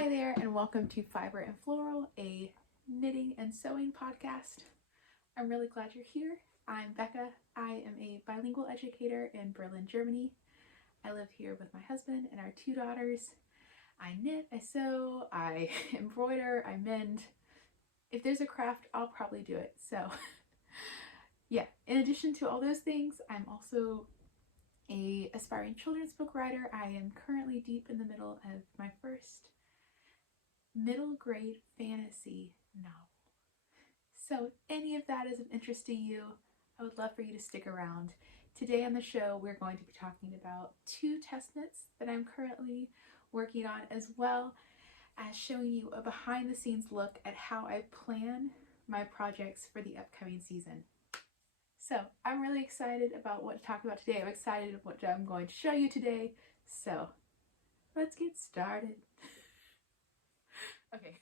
Hi there, and welcome to Fiber and Floral, a knitting and sewing podcast. I'm really glad you're here. I'm Becca. I am a bilingual educator in Berlin, Germany. I live here with my husband and our 2 daughters. I knit, I sew, I embroider, I mend. If there's a craft, I'll probably do it. So yeah, in addition to all those things, I'm also an aspiring children's book writer. I am currently deep in the middle of my first middle grade fantasy novel. So if any of that is of interest to you, I would love for you to stick around. Today on the show, we're going to be talking about 2 test knits that I'm currently working on, as well as showing you a behind the scenes look at how I plan my projects for the upcoming season. So I'm really excited about what to talk about today. I'm excited about what I'm going to show you today. So let's get started. Okay,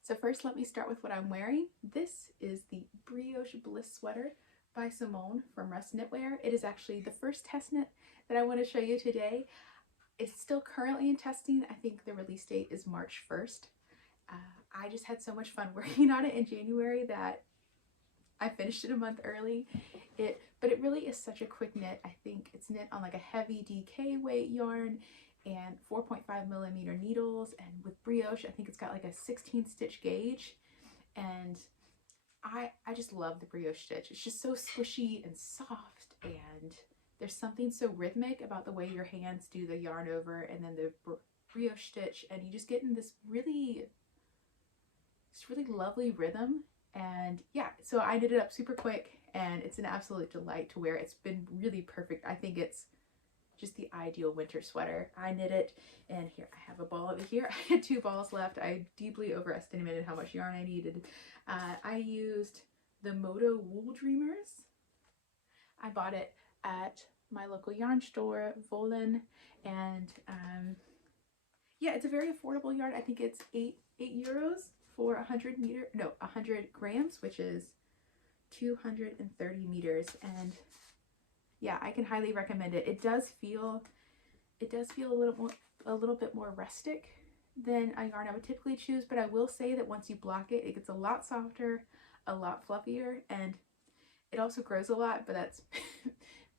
so first let me start with what I'm wearing. This is the Brioche Bliss sweater by Simone from Russ Knitwear. It is actually the first test knit that I want to show you today. It's still currently in testing. I think the release date is March 1st. I just had so much fun working on it in January that I finished it a month early. But it really is such a quick knit. I think it's knit on like a heavy DK weight yarn and 4.5mm needles, and with Brioche I think it's got like a 16 stitch gauge, and I just love the Brioche stitch. It's just so squishy and soft, and there's something so rhythmic about the way your hands do the yarn over and then the Brioche stitch, and you just get in this really lovely rhythm. And yeah, so I knit it up super quick and it's an absolute delight to wear. It's been really perfect. I think it's just the ideal winter sweater. I knit it, and here I have a ball of it here. I had 2 balls left. I deeply overestimated how much yarn I needed. I used the Moto Wool Dreamers. I bought it at my local yarn store, Volen, and yeah, it's a very affordable yarn. I think it's 8 euros for 100 grams, which is 230 meters. And yeah, I can highly recommend it. It does feel a little bit more rustic than a yarn I would typically choose, but I will say that once you block it, it gets a lot softer, a lot fluffier, and it also grows a lot, but that's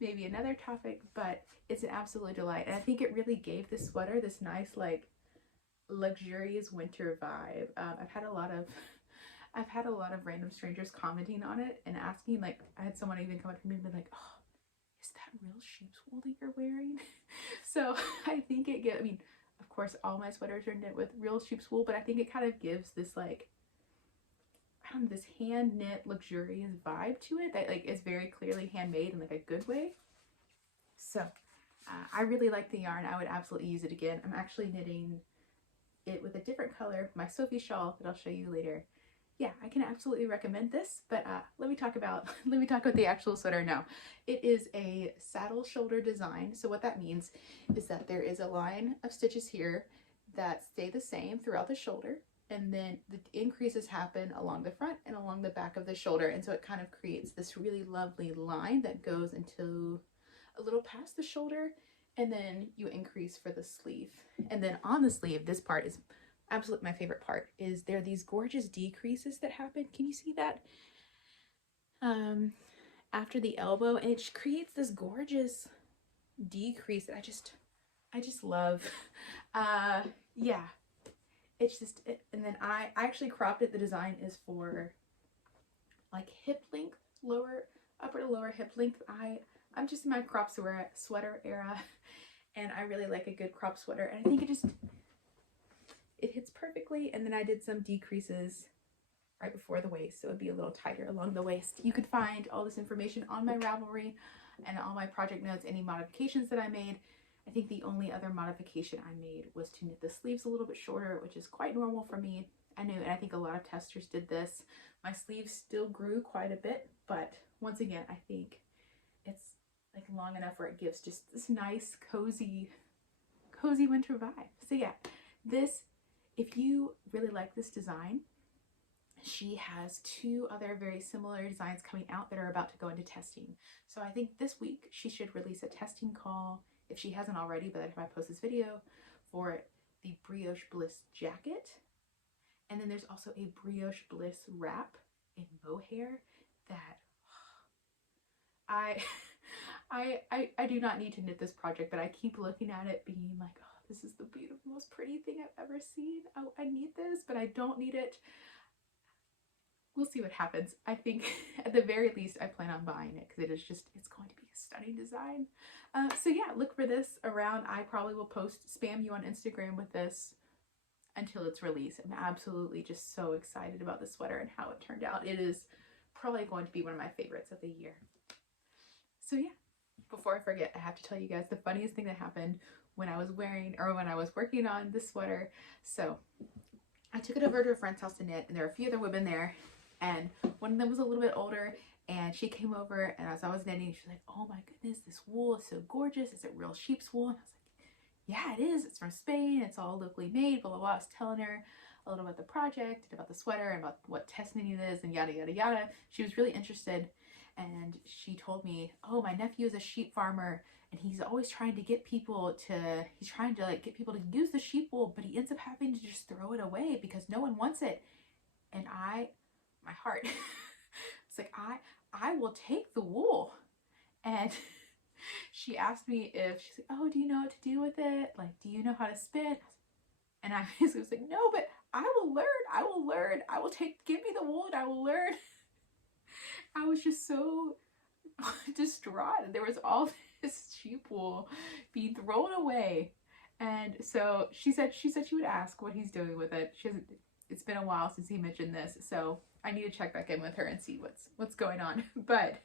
maybe another topic. But it's an absolute delight, and I think it really gave this sweater this nice, like, luxurious winter vibe. I've had a lot of random strangers commenting on it and asking, like, I had someone even come up to me and be like, oh, is that real sheep's wool that you're wearing? So I think I mean, of course all my sweaters are knit with real sheep's wool, but I think it kind of gives this, like, I don't know, this hand knit luxurious vibe to it that, like, is very clearly handmade in like a good way. So I really like the yarn. I would absolutely use it again. I'm actually knitting it with a different color, my Sophie shawl, that I'll show you later. Yeah, I can absolutely recommend this, but let me talk about the actual sweater now. It is a saddle shoulder design. So what that means is that there is a line of stitches here that stay the same throughout the shoulder, and then the increases happen along the front and along the back of the shoulder, and so it kind of creates this really lovely line that goes into a little past the shoulder, and then you increase for the sleeve. And then on the sleeve, this part is absolutely my favorite part, is there are these gorgeous decreases that happen. Can you see that? After the elbow, and it creates this gorgeous decrease that I just love. Yeah, it's just and then I actually cropped it. The design is for like hip length, upper to lower hip length. I'm just in my crop sweater era, and I really like a good crop sweater, and I think it hits perfectly. And then I did some decreases right before the waist, so it would be a little tighter along the waist. You could find all this information on my Ravelry and all my project notes, any modifications that I made. I think the only other modification I made was to knit the sleeves a little bit shorter, which is quite normal for me. I knew, and I think a lot of testers did this. My sleeves still grew quite a bit, but once again, I think it's like long enough where it gives just this nice cozy winter vibe. So yeah, if you really like this design, she has 2 other very similar designs coming out that are about to go into testing. So I think this week she should release a testing call, if she hasn't already by the time I post this video, for the Brioche Bliss jacket. And then there's also a Brioche Bliss wrap in mohair that I I do not need to knit this project, but I keep looking at it being like, oh, this is the beautiful, most pretty thing I've ever seen. Oh, I need this, but I don't need it. We'll see what happens. I think at the very least I plan on buying it because it's going to be a stunning design. So yeah, look for this around. I probably will spam you on Instagram with this until it's released. I'm absolutely just so excited about the sweater and how it turned out. It is probably going to be one of my favorites of the year. So yeah, before I forget, I have to tell you guys the funniest thing that happened when I was working on this sweater. So I took it over to a friend's house to knit, and there were a few other women there, and one of them was a little bit older, and she came over, and as I was knitting, she's like, oh my goodness, this wool is so gorgeous. Is it real sheep's wool? And I was like, yeah, it is. It's from Spain. It's all locally made, blah, blah, blah. I was telling her a little about the project, and about the sweater, and about what testing it is, and yada, yada, yada. She was really interested, and she told me, oh, my nephew is a sheep farmer, and he's always trying to get people to, get people to use the sheep wool, but he ends up having to just throw it away because no one wants it. And my heart, it's like, I will take the wool. And she asked me she's like, oh, do you know what to do with it? Like, do you know how to spin? And I basically was like, no, but I will learn. Give me the wool and I will learn. I was just so distraught. And there was all this sheep wool being thrown away. And so she said she would ask what he's doing with it. It's been a while since he mentioned this, so I need to check back in with her and see what's going on. But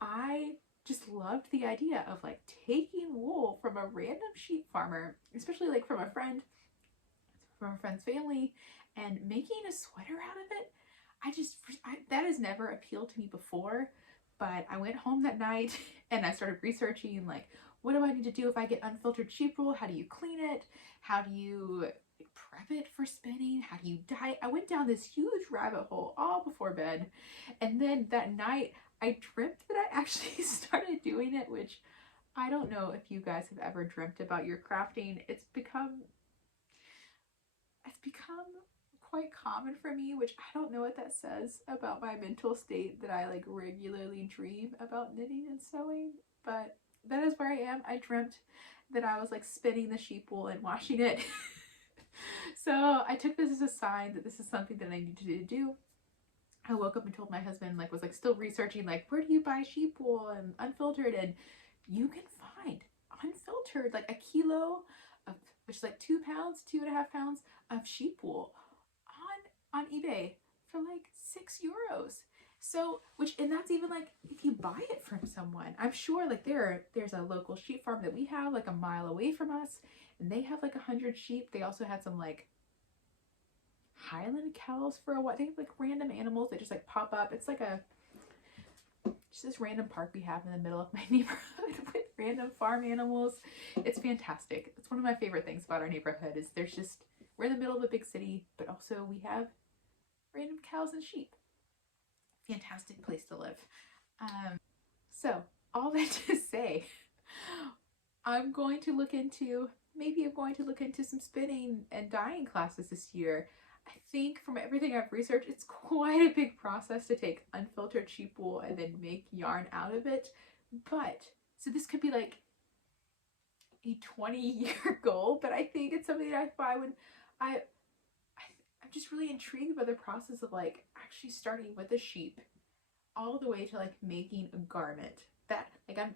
I just loved the idea of like taking wool from a random sheep farmer, especially like from a friend's family, and making a sweater out of it. That has never appealed to me before. But I went home that night and I started researching, like, what do I need to do if I get unfiltered sheep wool? How do you clean it? How do you prep it for spinning? How do you dye it? I went down this huge rabbit hole all before bed. And then that night I dreamt that I actually started doing it, which I don't know if you guys have ever dreamt about your crafting. It's become quite common for me, which I don't know what that says about my mental state, that I like regularly dream about knitting and sewing, but that is where I am. I dreamt that I was like spinning the sheep wool and washing it. So I took this as a sign that this is something that I needed to do. I woke up and told my husband, like, was like still researching, like, where do you buy sheep wool and unfiltered? And you can find unfiltered like a kilo of, which is like 2 pounds, 2.5 pounds of sheep wool on eBay for like €6. So, and that's even like if you buy it from someone. I'm sure like there's a local sheep farm that we have like a mile away from us, and they have like 100 sheep. They also had some like Highland cows for a while. They have like random animals that just like pop up. It's like just this random park we have in the middle of my neighborhood with random farm animals. It's fantastic. It's one of my favorite things about our neighborhood is we're in the middle of a big city, but also we have random cows and sheep. Fantastic place to live. So all that to say, I'm going to look into some spinning and dyeing classes this year. I think from everything I've researched, it's quite a big process to take unfiltered sheep wool and then make yarn out of it. But so this could be like a 20-year goal, but I think it's something that I'm just really intrigued by the process of like actually starting with a sheep all the way to like making a garment. That like I'm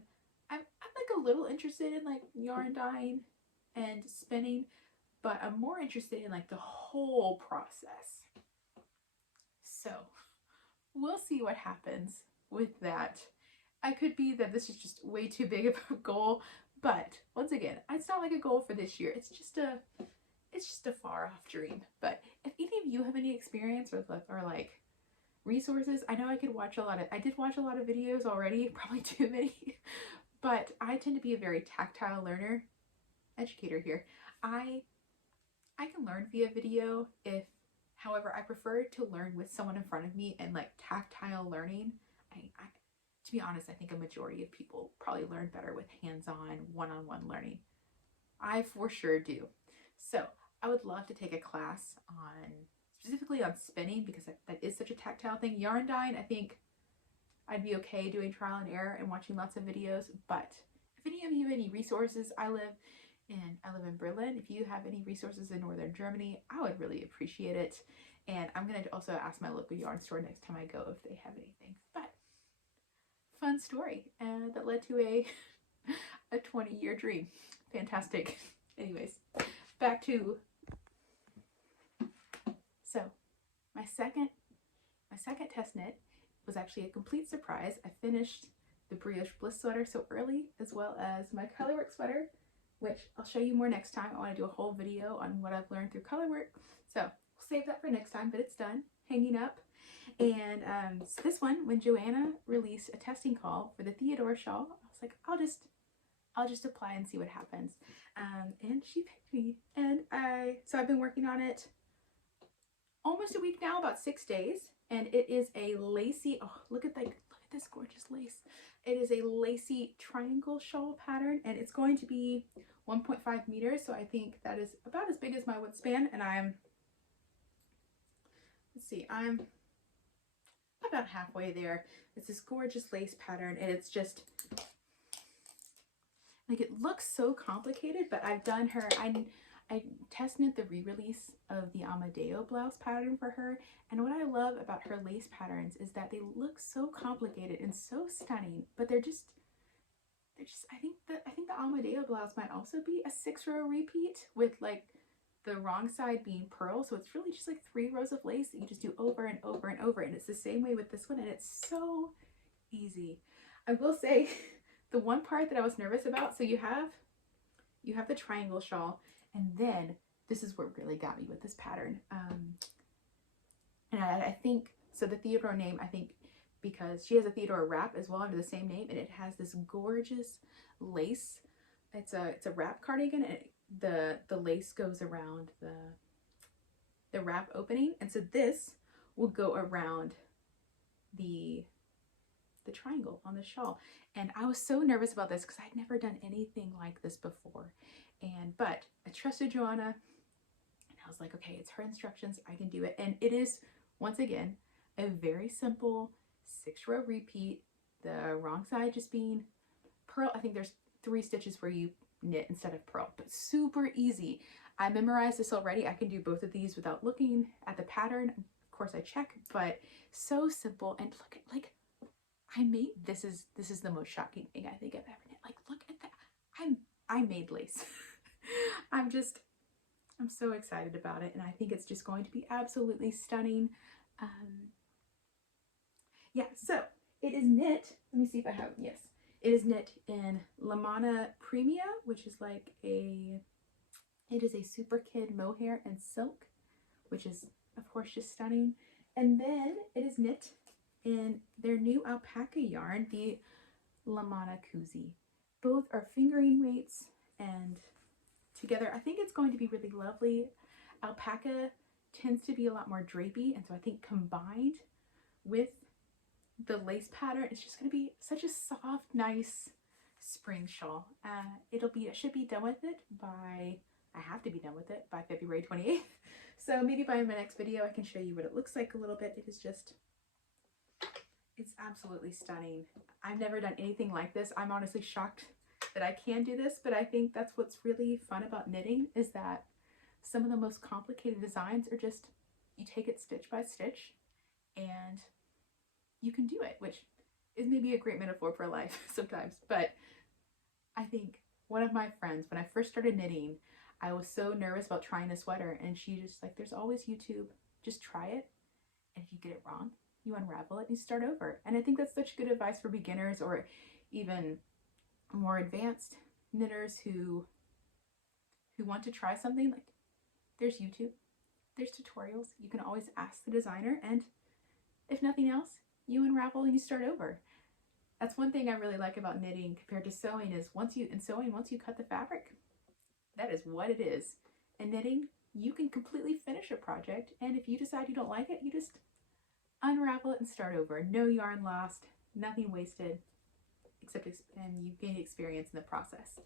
like a little interested in like yarn dyeing and spinning, but I'm more interested in like the whole process. So we'll see what happens with that. I could be that this is just way too big of a goal, but once again, it's not like a goal for this year. It's just a far off dream. But if any of you have any experience or like resources, I know I did watch a lot of videos already, probably too many, but I tend to be a very tactile educator here. I can learn via video however, I prefer to learn with someone in front of me, and like tactile learning. To be honest, I think a majority of people probably learn better with hands-on, one-on-one learning. I for sure do. So I would love to take a class on, specifically on spinning, because that is such a tactile thing. Yarn dyeing, I think I'd be okay doing trial and error and watching lots of videos, but if any of you have any resources, I live in Berlin. If you have any resources in northern Germany, I would really appreciate it. And I'm going to also ask my local yarn store next time I go if they have anything. But fun story that led to a 20-year dream. Fantastic. Anyways, back to, so my second test knit was actually a complete surprise. I finished the Brioche Bliss sweater so early, as well as my colorwork sweater, which I'll show you more next time. I want to do a whole video on what I've learned through colorwork, so we'll save that for next time, but it's done, hanging up. And so this one, when Joanna released a testing call for the Theodore shawl, I was like, I'll just apply and see what happens. And she picked me, and so I've been working on it almost a week now, about 6 days, and it is a lacy, oh, look at this gorgeous lace. It is a lacy triangle shawl pattern, and it's going to be 1.5 meters, so I think that is about as big as my wingspan, and I'm about halfway there. It's this gorgeous lace pattern, and it's just, like, it looks so complicated, but I've done her, I test knit the re-release of the Amadeo blouse pattern for her, and what I love about her lace patterns is that they look so complicated and so stunning, but they're just I think the Amadeo blouse might also be a 6-row repeat with like the wrong side being pearl, so it's really just like 3 rows of lace that you just do over and over and over, and it's the same way with this one, and it's so easy. I will say the one part that I was nervous about, so you have the triangle shawl, and then this is what really got me with this pattern. And I think, so the Theodore name, I think because she has a Theodore wrap as well under the same name, and it has this gorgeous lace. It's a wrap cardigan, and the lace goes around the wrap opening, and so this will go around the triangle on the shawl. And I was so nervous about this because I'd never done anything like this before, but I trusted Joanna, and I was like, okay, it's her instructions, I can do it. And it is, once again, a very simple 6-row repeat, the wrong side just being pearl. I think there's 3 stitches where you knit instead of pearl, but super easy. I memorized this already. I can do both of these without looking at the pattern. Of course I check, but so simple. And look at, like, this is the most shocking thing I think I've ever knit. Like, look at that. I made lace. I'm so excited about it, and I think it's just going to be absolutely stunning. Yeah, so it is knit. Let me see if I have, yes. It is knit in Lamana Premia, which is like it is a super kid mohair and silk, which is of course just stunning. And then it is knit in their new alpaca yarn, the Lamana Kuzi. Both are fingering weights, and together I think it's going to be really lovely. Alpaca tends to be a lot more drapey, and so I think combined with the lace pattern, it's just going to be such a soft, nice spring shawl. I should be done with it by, I have to be done with it by February 28th. So maybe by my next video I can show you what it looks like a little bit. It is just, it's absolutely stunning. I've never done anything like this. I'm honestly shocked that I can do this, but I think that's what's really fun about knitting, is that some of the most complicated designs are just, you take it stitch by stitch and you can do it, which is maybe a great metaphor for life sometimes. But I think one of my friends, when I first started knitting, I was so nervous about trying a sweater, and she just like, there's always YouTube, just try it, and if you get it wrong, you unravel it and you start over. And I think that's such good advice for beginners or even more advanced knitters who want to try something. Like, there's YouTube, there's tutorials, you can always ask the designer, and if nothing else, you unravel and you start over. That's one thing I really like about knitting compared to sewing, is once you cut the fabric, that is what it is. In knitting, you can completely finish a project, and if you decide you don't like it, you just unravel it and start over. No yarn lost, nothing wasted, and you gain experience in the process.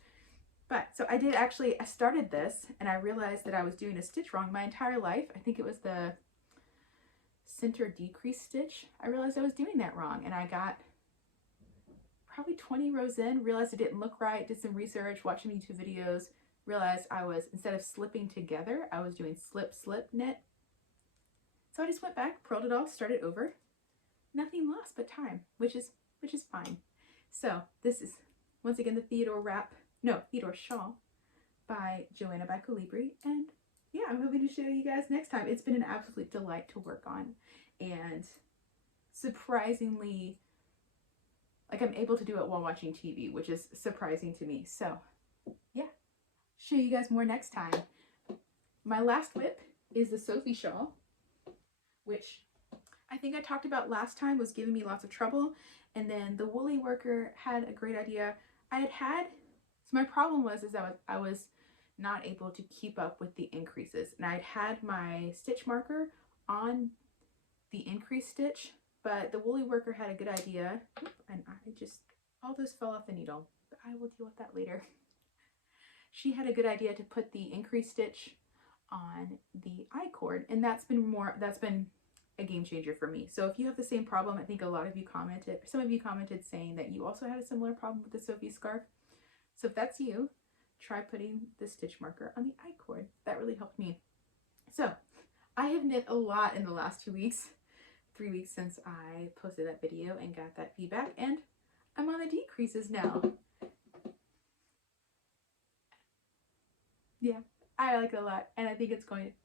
But so I started this and I realized that I was doing a stitch wrong my entire life. I think it was the center decrease stitch. I realized I was doing that wrong, and I got probably 20 rows in, realized it didn't look right, did some research, watching YouTube videos, realized I was, instead of slipping together, I was doing slip, slip, knit. So I just went back, purled it off, started over. Nothing lost but time, which is fine. So this is, once again, the Theodore Shawl by Joanna by Colibri. And yeah, I'm hoping to show you guys next time. It's been an absolute delight to work on, and surprisingly, like, I'm able to do it while watching TV, which is surprising to me. So yeah, show you guys more next time. My last whip is the Sophie shawl, which I think I talked about last time was giving me lots of trouble. And then the woolly worker had a great idea. So my problem was I was not able to keep up with the increases. And I'd had my stitch marker on the increase stitch, but the woolly worker had a good idea. And all those fell off the needle, but I will deal with that later. She had a good idea to put the increase stitch on the I-cord, and that's been a game changer for me. So if you have the same problem, I think some of you commented saying that you also had a similar problem with the Sophie scarf. So if that's you, try putting the stitch marker on the I-cord. That really helped me. So I have knit a lot in the last 3 weeks since I posted that video and got that feedback, and I'm on the decreases now. Yeah, I like it a lot, and I think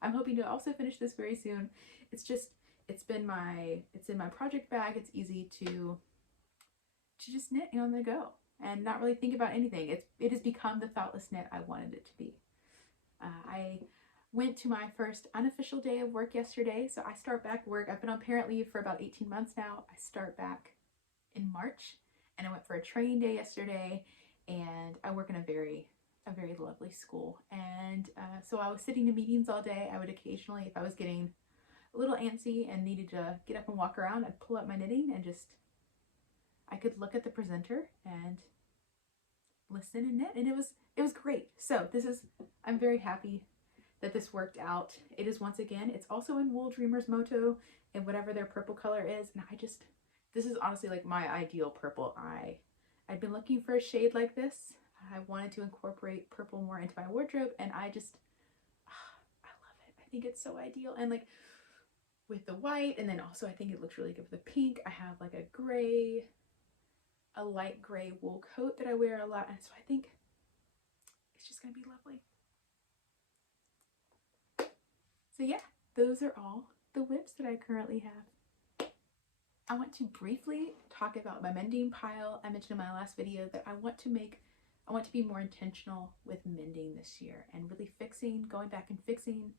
I'm hoping to also finish this very soon. It's in my project bag. It's easy to just knit on the go and not really think about anything. It has become the thoughtless knit I wanted it to be. I went to my first unofficial day of work yesterday, so I start back work. I've been on parent leave for about 18 months now. I start back in March, and I went for a training day yesterday, and I work in a very lovely school. And so I was sitting in meetings all day. I would occasionally, if I was getting a little antsy and needed to get up and walk around, I'd pull up my knitting and I could look at the presenter and listen and knit, and it was great. So I'm very happy that this worked out. It is, once again, it's also in Wool Dreamers Moto and whatever their purple color is, and this is honestly like my ideal purple. I've been looking for a shade like this. I wanted to incorporate purple more into my wardrobe, and I love it. I think it's so ideal, and like with the white, and then also I think it looks really good with the pink. I have like a light gray wool coat that I wear a lot, and so I think it's just gonna be lovely. So yeah, those are all the whips that I currently have. I want to briefly talk about my mending pile. I mentioned in my last video that I want to be more intentional with mending this year, and really going back and fixing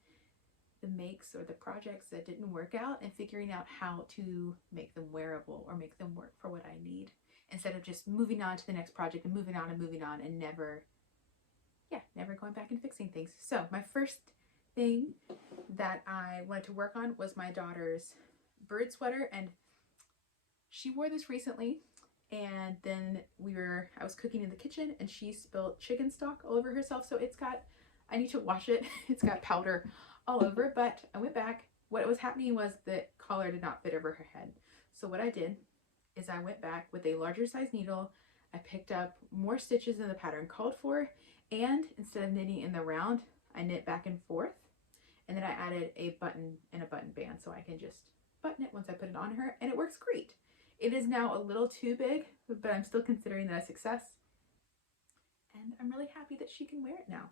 the makes or the projects that didn't work out, and figuring out how to make them wearable or make them work for what I need, instead of just moving on to the next project and moving on and never going back and fixing things. So my first thing that I wanted to work on was my daughter's bird sweater, and she wore this recently, and then I was cooking in the kitchen and she spilled chicken stock all over herself, so I need to wash it. It's got powder all over, but I went back. What was happening was the collar did not fit over her head. So what I did is I went back with a larger size needle. I picked up more stitches than the pattern called for, and instead of knitting in the round, I knit back and forth, and then I added a button and a button band so I can just button it once I put it on her, and it works great. It is now a little too big, but I'm still considering that a success, and I'm really happy that she can wear it now.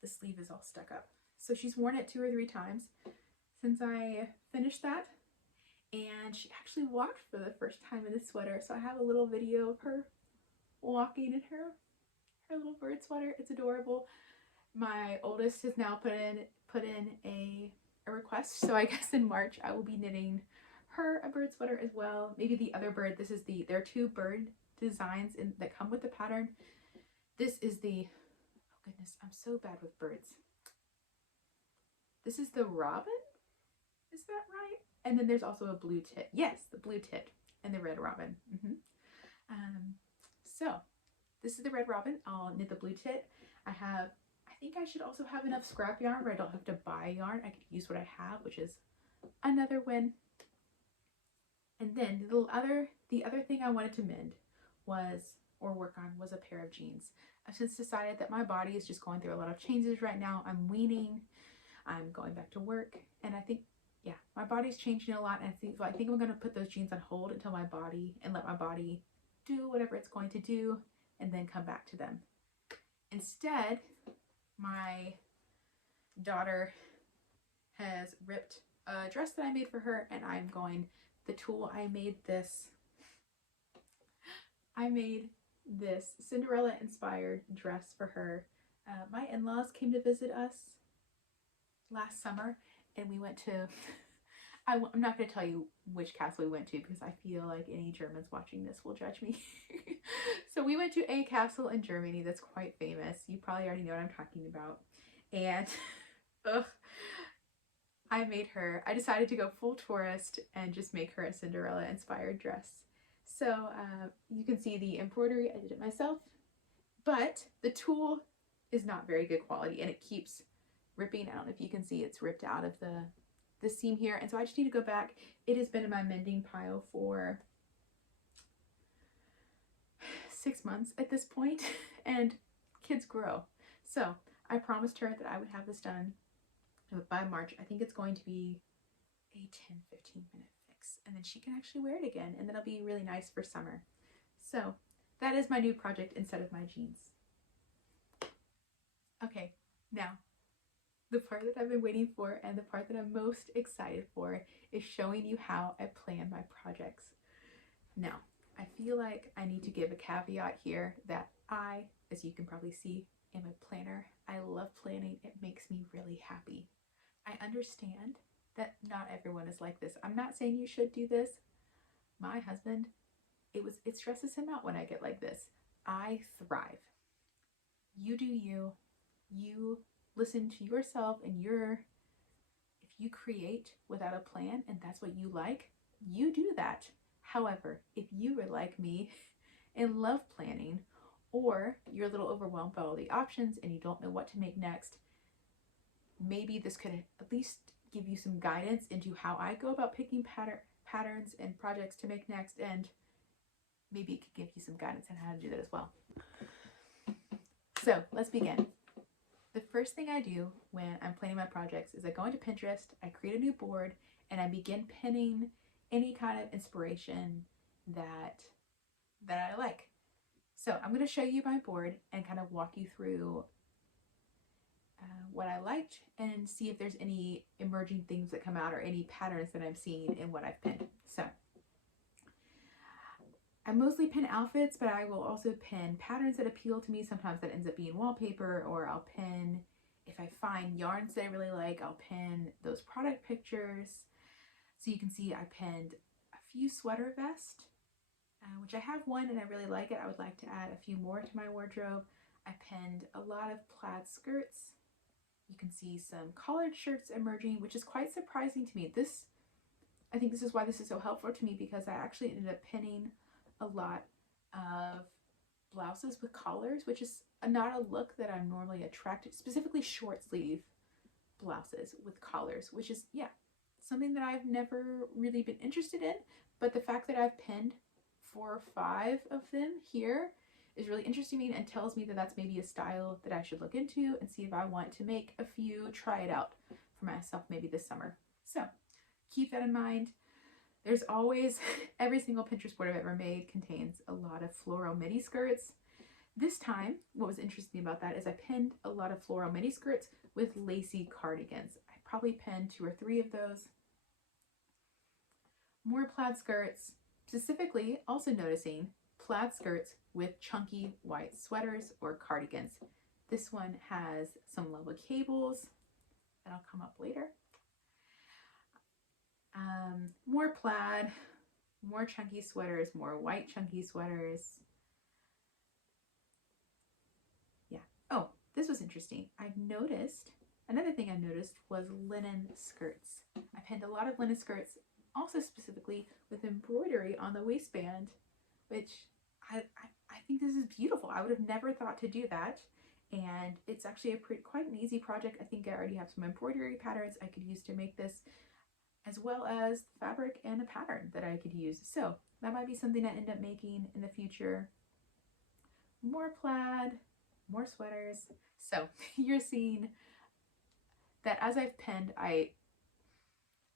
The sleeve is all stuck up, so she's worn it 2 or 3 times since I finished that, and she actually walked for the first time in this sweater, so I have a little video of her walking in her little bird sweater. It's adorable. My oldest has now put in a request, so I guess in March I will be knitting her a bird sweater as well. Maybe the other bird. There are 2 bird designs that come with the pattern. This is oh goodness, I'm so bad with birds. This is the robin? Is that right? And then there's also a blue tit. Yes, the blue tit and the red robin. So this is the red robin. I'll knit the blue tit. I think I should also have enough scrap yarn where I don't have to buy yarn. I could use what I have, which is another win. And then the other thing I wanted to mend or work on was a pair of jeans. I've since decided that my body is just going through a lot of changes right now. I'm weaning, I'm going back to work, and I think, yeah, my body's changing a lot, and I think I'm going to put those jeans on hold until let my body do whatever it's going to do, and then come back to them. Instead, my daughter has ripped a dress that I made for her, and I made this Cinderella inspired dress for her. My in-laws came to visit us last summer, and we went to I'm not going to tell you which castle we went to because I feel like any Germans watching this will judge me. So we went to a castle in Germany that's quite famous. You probably already know what I'm talking about. And I decided to go full tourist and just make her a Cinderella inspired dress. So you can see the embroidery, I did it myself, but the tulle is not very good quality and it keeps ripping. I don't know if you can see it's ripped out of the seam here, and so I just need to go back. It has been in my mending pile for 6 months at this point, and kids grow. So I promised her that I would have this done by March. I think it's going to be a 10-15 minute fix, and then she can actually wear it again, and then it'll be really nice for summer. So that is my new project instead of my jeans. Okay, now the part that I've been waiting for and the part that I'm most excited for is showing you how I plan my projects. Now, I feel like I need to give a caveat here that I, as you can probably see, am a planner. I love planning. It makes me really happy. I understand that not everyone is like this. I'm not saying you should do this. My husband, it stresses him out when I get like this. I thrive. You do you. You listen to yourself, and if you create without a plan and that's what you like, you do that. However, if you are like me and love planning, or you're a little overwhelmed by all the options and you don't know what to make next, maybe this could at least give you some guidance into how I go about picking patterns and projects to make next, and maybe it could give you some guidance on how to do that as well. So let's begin. The first thing I do when I'm planning my projects is I go into Pinterest, I create a new board, and I begin pinning any kind of inspiration that I like. So I'm going to show you my board and kind of walk you through what I liked and see if there's any emerging things that come out or any patterns that I'm seeing in what I've pinned. So I mostly pin outfits, but I will also pin patterns that appeal to me. Sometimes that ends up being wallpaper, or I'll pin, if I find yarns that I really like, I'll pin those product pictures. So you can see I pinned a few sweater vests, which I have one and I really like it. I would like to add a few more to my wardrobe. I pinned a lot of plaid skirts. You can see some collared shirts emerging, which is quite surprising to me. I think this is why this is so helpful to me, because I actually ended up pinning a lot of blouses with collars, which is not a look that I'm normally attracted, specifically short sleeve blouses with collars, which is, yeah, something that I've never really been interested in. But the fact that I've pinned 4 or 5 of them here is really interesting to me and tells me that that's maybe a style that I should look into and see if I want to make a few, try it out for myself maybe this summer. So keep that in mind. There's always, every single Pinterest board I've ever made contains a lot of floral midi skirts. This time, what was interesting about that is I pinned a lot of floral midi skirts with lacy cardigans. I probably pinned 2 or 3 of those. More plaid skirts, specifically also noticing plaid skirts with chunky white sweaters or cardigans. This one has some level cables that'll come up later. More plaid, more chunky sweaters, more white chunky sweaters. Yeah. Oh, this was interesting. Another thing I noticed was linen skirts. I pinned a lot of linen skirts, also specifically with embroidery on the waistband, which I think this is beautiful. I would have never thought to do that. and it's actually quite an easy project. I think I already have some embroidery patterns I could use to make this, as well as fabric and a pattern that I could use. So that might be something I end up making in the future. More plaid, more sweaters. So you're seeing that as I've pinned,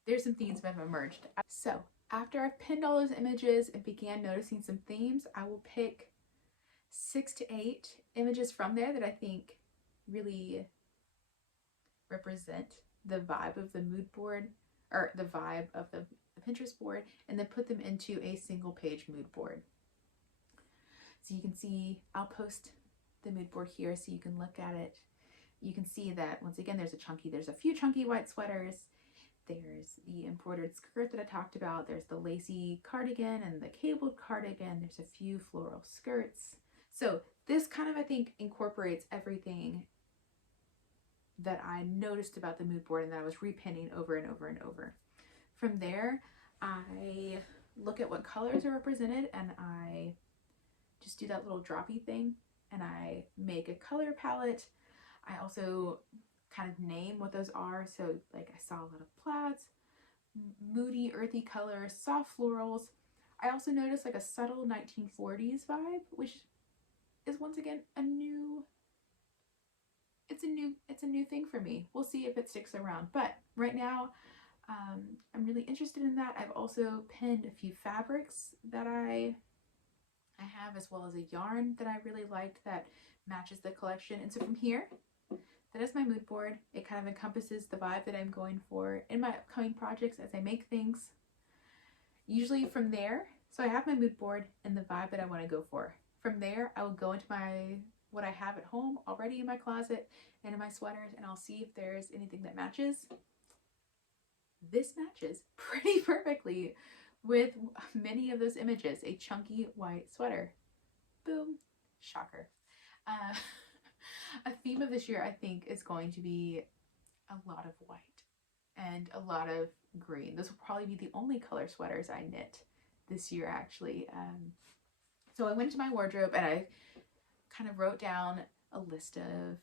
there's some themes that have emerged. So after I've pinned all those images and began noticing some themes, I will pick 6 to 8 images from there that I think really represent the vibe of the mood board, or the vibe of the Pinterest board, and then put them into a single page mood board. So you can see, I'll post the mood board here so you can look at it. You can see that once again there's a few chunky white sweaters. There's the embroidered skirt that I talked about. There's the lacy cardigan and the cabled cardigan. There's a few floral skirts. So this kind of, I think, incorporates everything that I noticed about the mood board and that I was repinning over and over and over. From there, I look at what colors are represented and I just do that little droppy thing and I make a color palette. I also kind of name what those are. So like I saw a lot of plaids, moody earthy colors, soft florals. I also noticed like a subtle 1940s vibe, which is once again it's a new thing for me. We'll see if it sticks around, but right now I'm really interested in that. I've also pinned a few fabrics that I have, as well as a yarn that I really liked that matches the collection. And so from here, that is my mood board. It kind of encompasses the vibe that I'm going for in my upcoming projects as I make things. Usually from there, so I have my mood board and the vibe that I want to go for. From there, I will go into what I have at home already in my closet and in my sweaters, and I'll see if there's anything that matches. This matches pretty perfectly with many of those images. A chunky white sweater. Boom. Shocker. A theme of this year, I think, is going to be a lot of white and a lot of green. Those will probably be the only color sweaters I knit this year, actually. So I went into my wardrobe and I kind of wrote down a list of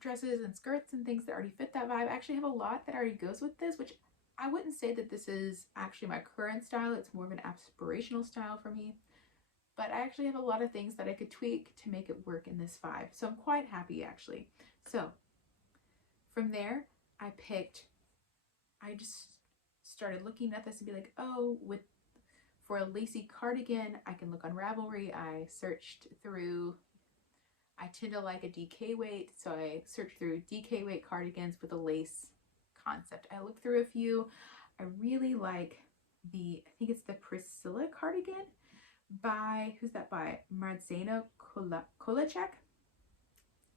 dresses and skirts and things that already fit that vibe. I actually have a lot that already goes with this, which I wouldn't say that this is actually my current style. It's more of an aspirational style for me. But I actually have a lot of things that I could tweak to make it work in this vibe. So I'm quite happy, actually. So from there, I just started looking at this and be like, oh, for a lacy cardigan, I can look on Ravelry. I searched through, I tend to like a DK weight, so I searched through DK weight cardigans with a lace concept. I looked through a few. I really like I think it's the Priscilla cardigan by, who's that by? Mardzena Kolacek.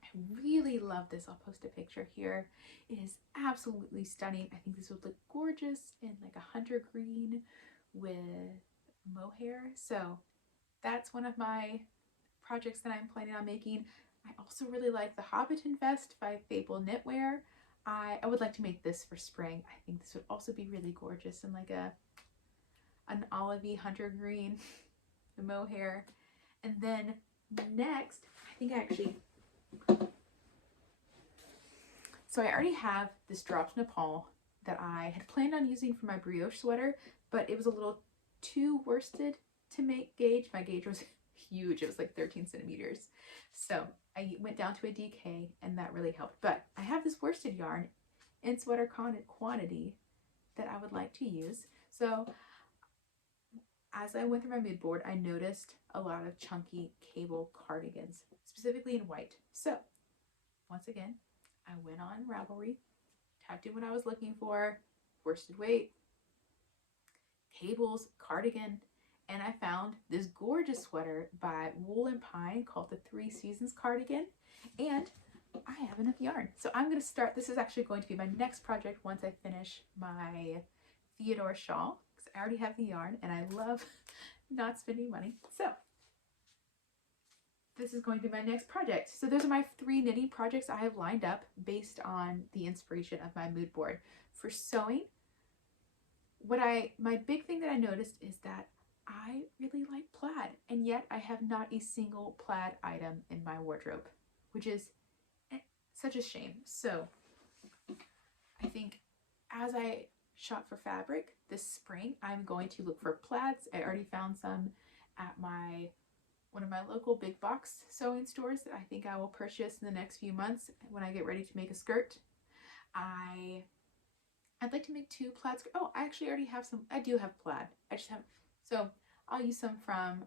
I really love this. I'll post a picture here. It is absolutely stunning. I think this would look gorgeous in like a hunter green with mohair. So that's one of my projects that I'm planning on making. I also really like the Hobbiton Vest by Fable Knitwear. I would like to make this for spring. I think this would also be really gorgeous in like an olivey hunter green, the mohair. And then next, I think so I already have this dropped Nepal that I had planned on using for my brioche sweater, but it was a little too worsted to make gauge. My gauge was huge. It was like 13 centimeters. So I went down to a DK and that really helped. But I have this worsted yarn in sweater quantity that I would like to use. So as I went through my mood board, I noticed a lot of chunky cable cardigans, specifically in white. So once again, I went on Ravelry, typed in what I was looking for, worsted weight, cables, cardigan, and I found this gorgeous sweater by Wool and Pine called the 3 Seasons cardigan, and I have enough yarn. So I'm going to start, this is actually going to be my next project once I finish my Theodore shawl, because I already have the yarn and I love not spending money. So this is going to be my next project. So those are my 3 knitting projects I have lined up based on the inspiration of my mood board. For sewing, my big thing that I noticed is that I really like plaid, and yet I have not a single plaid item in my wardrobe, which is such a shame. So I think as I shop for fabric this spring, I'm going to look for plaids. I already found some at one of my local big box sewing stores that I think I will purchase in the next few months when I get ready to make a skirt. I'd like to make 2 plaid skirts. Oh, I actually already have some. I do have plaid. I just have, so I'll use some from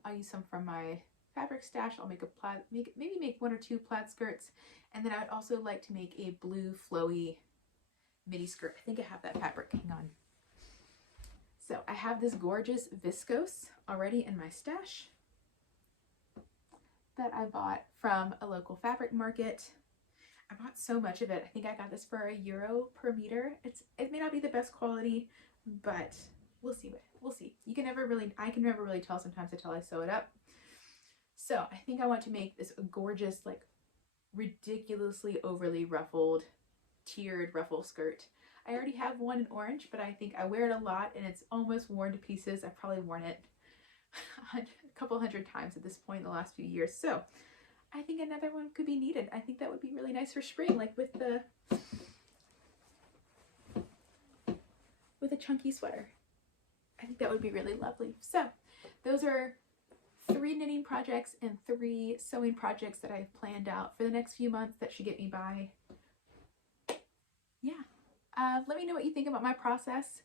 my fabric stash. I'll make a plaid, maybe make 1 or 2 plaid skirts, and then I would also like to make a blue flowy midi skirt. I think I have that fabric. Hang on. So I have this gorgeous viscose already in my stash that I bought from a local fabric market. I bought so much of it. I think I got this for €1 per meter. It may not be the best quality, but we'll see. I can never really tell sometimes until I sew it up. So I think I want to make this a gorgeous, like ridiculously overly ruffled, tiered ruffle skirt. I already have one in orange, but I think I wear it a lot and it's almost worn to pieces. I've probably worn it a couple hundred times at this point in the last few years. So I think another one could be needed. I think that would be really nice for spring, like with a chunky sweater. I think that would be really lovely. So those are 3 knitting projects and 3 sewing projects that I've planned out for the next few months that should get me by. Yeah. Let me know what you think about my process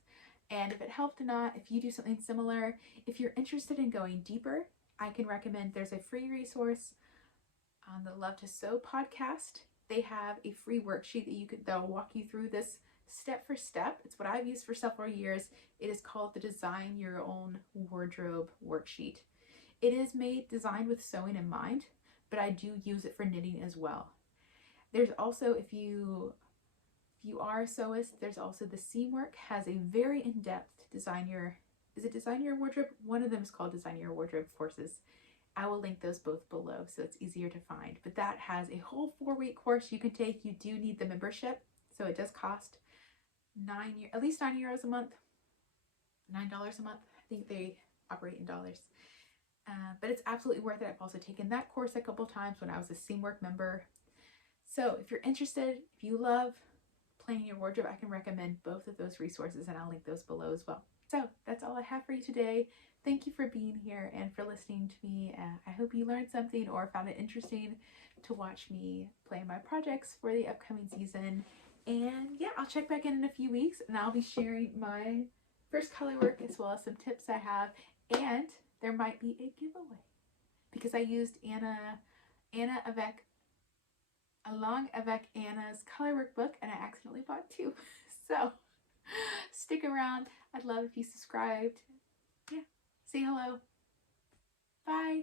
and if it helped or not, if you do something similar. If you're interested in going deeper, I can recommend there's a free resource on the Love to Sew podcast. They have a free worksheet that'll walk you through this step for step. It's what I've used for several years. It is called the Design Your Own Wardrobe worksheet. It is designed with sewing in mind, but I do use it for knitting as well. There's also, if you are a sewist, there's also the Seam Work has a very in-depth Design Your Wardrobe? One of them is called Design Your Wardrobe courses. I will link those both below so it's easier to find. But that has a whole 4-week course you can take. You do need the membership, so it does cost at least €9 a month, $9 a month. I think they operate in dollars. But it's absolutely worth it. I've also taken that course a couple times when I was a Seam Work member. So if you're interested, if you love planning your wardrobe, I can recommend both of those resources and I'll link those below as well. So that's all I have for you today. Thank you for being here and for listening to me. I hope you learned something or found it interesting to watch me plan my projects for the upcoming season. And yeah, I'll check back in a few weeks and I'll be sharing my first color work as well as some tips I have. And there might be a giveaway because I used Anna along avec Anna's color workbook and I accidentally bought 2. So stick around. I'd love if you subscribed. Yeah. Say hello. Bye.